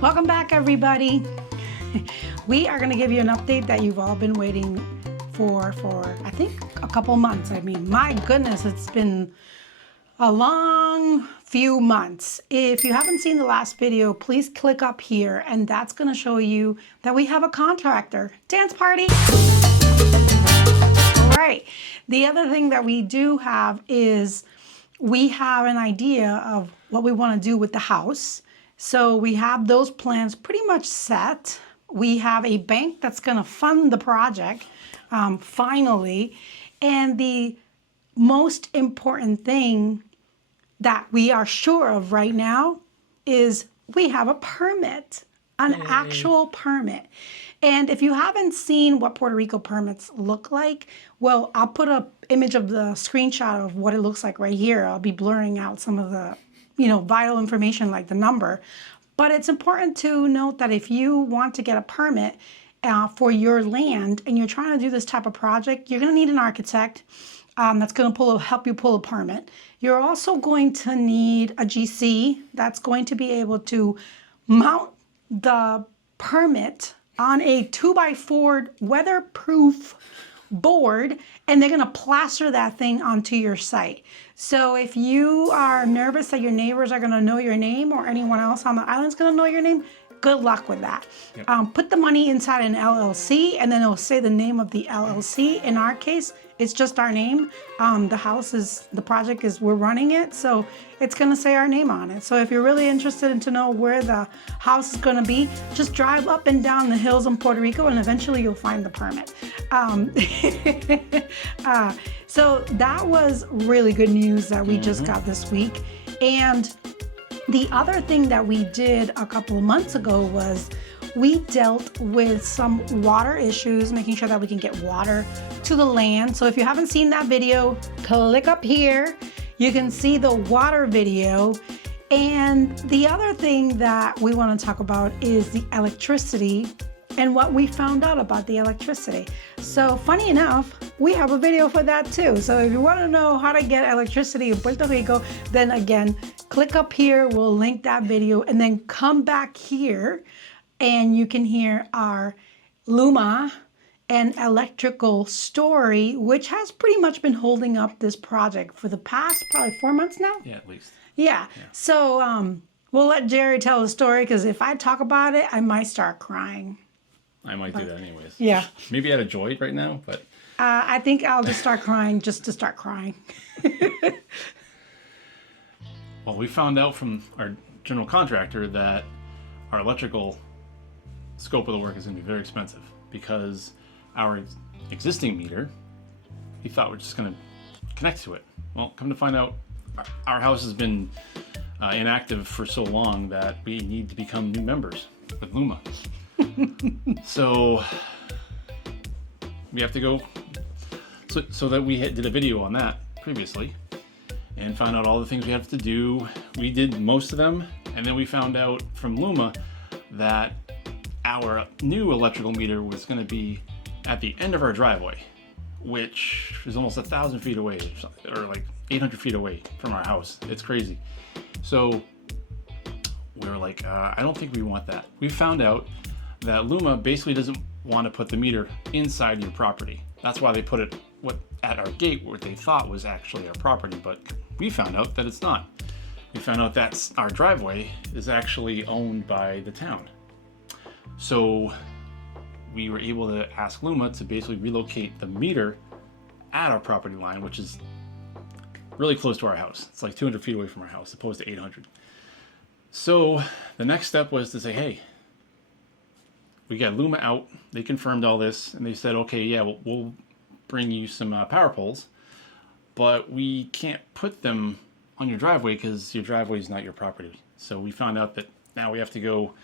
Welcome back, everybody. We are going to give you an update that you've all been waiting for I think a couple months. I mean, my goodness, it's been a long few months. If you haven't seen the last video, please click up here, and that's going to show you that we have a contractor. Dance party! All right. The other thing that we do have is we have an idea of what we want to do with the house. So we have those plans pretty much set. We have a bank that's going to fund the project finally. And the most important thing that we are sure of right now is we have a permit, an actual permit. And if you haven't seen what Puerto Rico permits look like, well, I'll put an image of the screenshot of what it looks like right here. I'll be blurring out some of the vital information like the number. But it's important to note that if you want to get a permit for your land and you're trying to do this type of project, you're going to need an architect that's going to help you pull a permit. You're also going to need a GC that's going to be able to mount the permit on a 2x4 weatherproof board, and they're going to plaster that thing onto your site. So if you are nervous that your neighbors are going to know your name or anyone else on the island is going to know your name, good luck with that. Yep. Put the money inside an LLC, and then it'll say the name of the LLC. In our case, it's just our name. The project is, we're running it, so it's going to say our name on it. So if you're really interested in to know where the house is going to be, just drive up and down the hills in Puerto Rico, and eventually you'll find the permit. So that was really good news that we just got this week. And the other thing that we did a couple of months ago was we dealt with some water issues, making sure that we can get water to the land. So if you haven't seen that video, click up here. You can see the water video. And the other thing that we want to talk about is the electricity and what we found out about the electricity. So funny enough, we have a video for that too. So if you want to know how to get electricity in Puerto Rico, then again, click up here, we'll link that video, and then come back here and you can hear our Luma and electrical story, which has pretty much been holding up this project for the past probably 4 months now. Yeah, at least. Yeah. So we'll let Jerry tell the story, because if I talk about it, I might start crying. I might do that anyways. Yeah. Maybe out of joy right now, but... I think I'll just start crying just to start crying. Well, we found out from our general contractor that our electrical scope of the work is going to be very expensive, because our existing meter, he thought we're just going to connect to it. Well, come to find out, our house has been inactive for so long that we need to become new members with Luma. So we have to go, so that we did a video on that previously and found out all the things we have to do. We did most of them, and then we found out from Luma that our new electrical meter was going to be at the end of our driveway, which is almost 1,000 feet away, or like 800 feet away from our house. It's crazy. So we were like, I don't think we want that. We found out that Luma basically doesn't want to put the meter inside your property. That's why they put it at our gate, what they thought was actually our property, but we found out that it's not. We found out that our driveway is actually owned by the town. So we were able to ask Luma to basically relocate the meter at our property line, which is really close to our house. It's like 200 feet away from our house, opposed to 800. So the next step was to say, hey, we got Luma out. They confirmed all this, and they said, okay, yeah, we'll bring you some power poles, but we can't put them on your driveway because your driveway is not your property. So we found out that now we have to go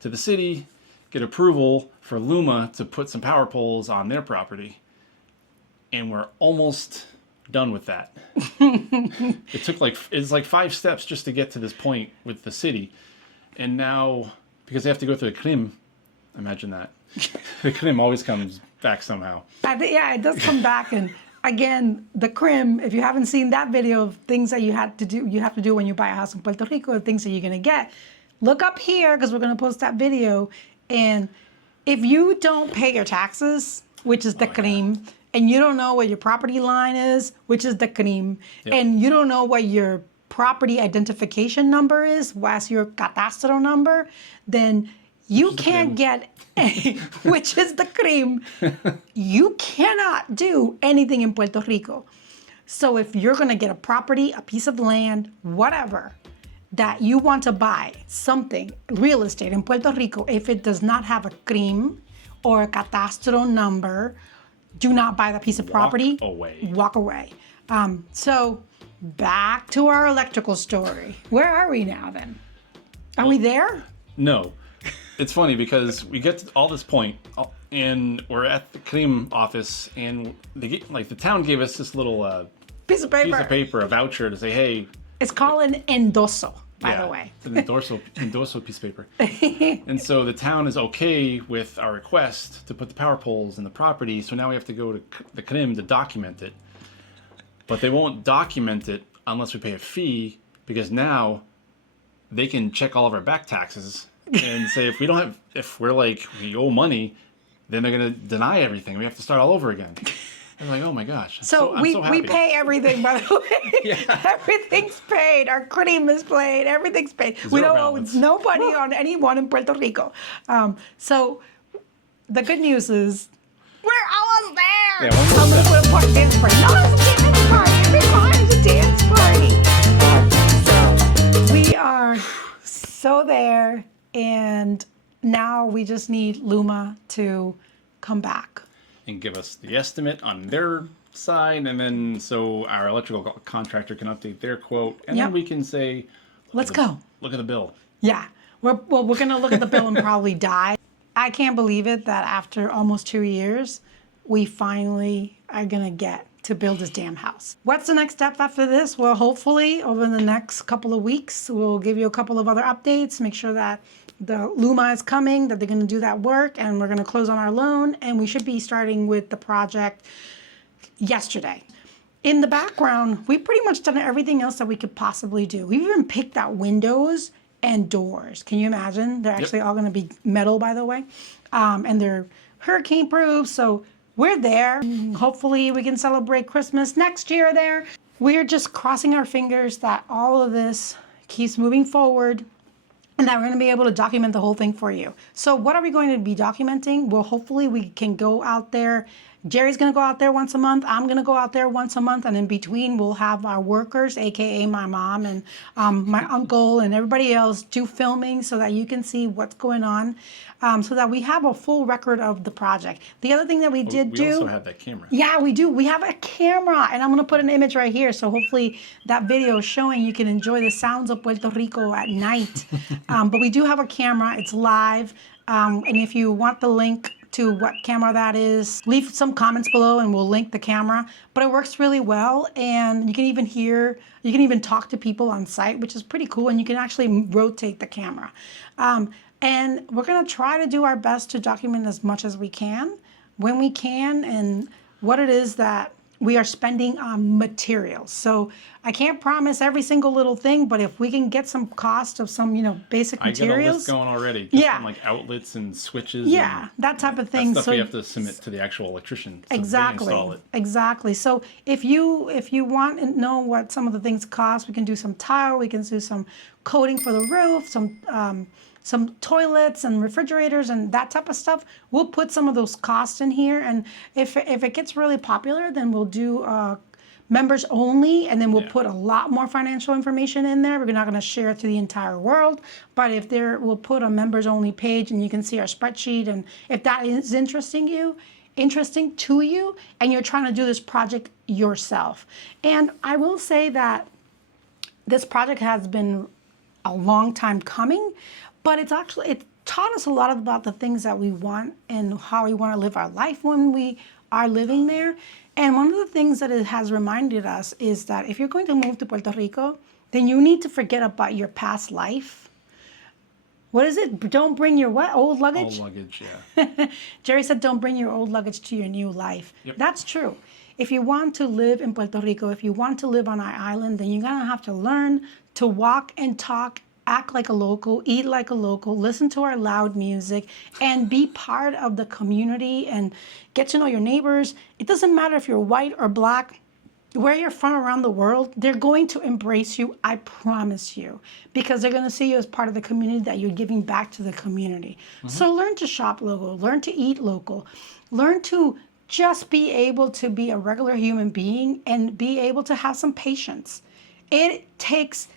to the city, get approval for Luma to put some power poles on their property, and we're almost done with that. It's like 5 steps just to get to this point with the city, and now because they have to go through the CRIM, imagine that. The CRIM always comes back somehow. Yeah, it does come back, and again, the CRIM, if you haven't seen that video of things that you have to do when you buy a house in Puerto Rico, the things that you're going to get, look up here because we're going to post that video. And if you don't pay your taxes, which is the cream, and you don't know what your property line is, which is the cream, and you don't know what your property identification number is, what's your catastro number, then you can't get, which is the cream, you cannot do anything in Puerto Rico. So if you're going to get a property, a piece of land, whatever, that you want to buy, something, real estate in Puerto Rico, if it does not have a cream or a catastro number, do not buy that piece of property. Walk away. So back to our electrical story. Where are we now then? Are we there? No. It's funny because we get to all this point and we're at the cream office and the town gave us this little piece of paper, a voucher to say, hey. It's called an endoso, by the way. It's an endoso piece of paper. And so the town is okay with our request to put the power poles in the property. So now we have to go to the CRIM to document it. But they won't document it unless we pay a fee because now they can check all of our back taxes and say if we're like, we owe money, then they're going to deny everything. We have to start all over again. I'm like, oh my gosh. So we pay everything, by the way. Everything's paid. Our cream is paid. Everything's paid. We don't owe nobody on anyone in Puerto Rico. So the good news is we're almost there. Yeah, I'm going to put a party dance party. No, it's a dance party. Every time is a dance party. So we are so there. And now we just need Luma to come back. And give us the estimate on their side, and then so our electrical contractor can update their quote, and then we can say, let's go. Look at the bill. Yeah. We're going to look at the bill and probably die. I can't believe it that after almost 2 years, we finally are going to get to build this damn house. What's the next step after this? Well, hopefully over the next couple of weeks, we'll give you a couple of other updates, make sure that the Luma is coming, that they're going to do that work, and we're going to close on our loan, and we should be starting with the project yesterday. In the background, we've pretty much done everything else that we could possibly do. We've even picked out windows and doors. Can you imagine? They're actually all going to be metal, by the way, and they're hurricane proof, so we're there. Hopefully we can celebrate Christmas next year there. We're just crossing our fingers that all of this keeps moving forward and that we're going to be able to document the whole thing for you. So what are we going to be documenting? Well, hopefully we can go out there. Jerry's going to go out there once a month. I'm going to go out there once a month. And in between, we'll have our workers, AKA my mom and my uncle and everybody else, do filming so that you can see what's going on, so that we have a full record of the project. The other thing that we also have that camera. Yeah, we do. We have a camera. And I'm going to put an image right here. So hopefully that video is showing you can enjoy the sounds of Puerto Rico at night. But we do have a camera. It's live. And if you want the link to what camera that is, leave some comments below and we'll link the camera. But it works really well, and you can even talk to people on site, which is pretty cool, and you can actually rotate the camera. And we're gonna try to do our best to document as much as we can, when we can, and what it is that we are spending on materials. So I can't promise every single little thing, but if we can get some cost of some, basic materials. I got a list going already. Just on, like outlets and switches. Yeah, and that type of thing. That stuff we have to submit to the actual electrician. So exactly. they install it. Exactly. So if you want to know what some of the things cost, we can do some tile, we can do some coating for the roof, some toilets and refrigerators and that type of stuff. We'll put some of those costs in here, and if it gets really popular, then we'll do members only, and then we'll put a lot more financial information in there. We're not going to share it to the entire world, but we'll put a members only page, and you can see our spreadsheet. And if that is interesting to you, and you're trying to do this project yourself. And I will say that this project has been a long time coming, but it taught us a lot about the things that we want and how we want to live our life when we are living there. And one of the things that it has reminded us is that if you're going to move to Puerto Rico, then you need to forget about your past life. What is it? Don't bring your what? Old luggage? Old luggage, yeah. Jerry said don't bring your old luggage to your new life. Yep. That's true. If you want to live in Puerto Rico, if you want to live on our island, then you're going to have to learn to walk and talk act like a local, eat like a local, listen to our loud music, and be part of the community and get to know your neighbors. It doesn't matter if you're white or black, where you're from around the world, they're going to embrace you, I promise you, because they're going to see you as part of the community, that you're giving back to the community. So learn to shop local, learn to eat local, learn to just be able to be a regular human being and be able to have some patience. It takes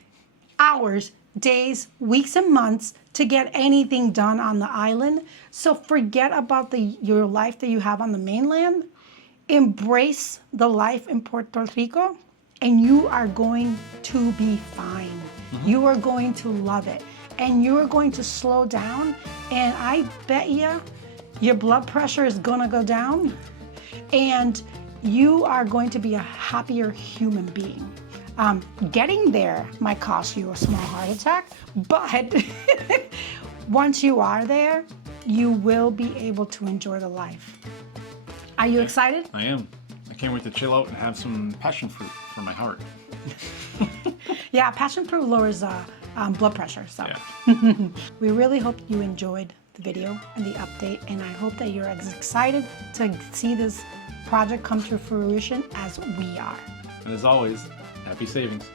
hours, days, weeks, and months to get anything done on the island. So forget about your life that you have on the mainland. Embrace the life in Puerto Rico, and you are going to be fine. You are going to love it, and you are going to slow down, and I bet you your blood pressure is gonna go down, and you are going to be a happier human being. Getting there might cost you a small heart attack, but once you are there, you will be able to enjoy the life. Are you excited? I am. I can't wait to chill out and have some passion fruit for my heart. Yeah, passion fruit lowers blood pressure. So Yeah. we really hope you enjoyed the video and the update, and I hope that you're as excited to see this project come to fruition as we are. And as always, happy savings.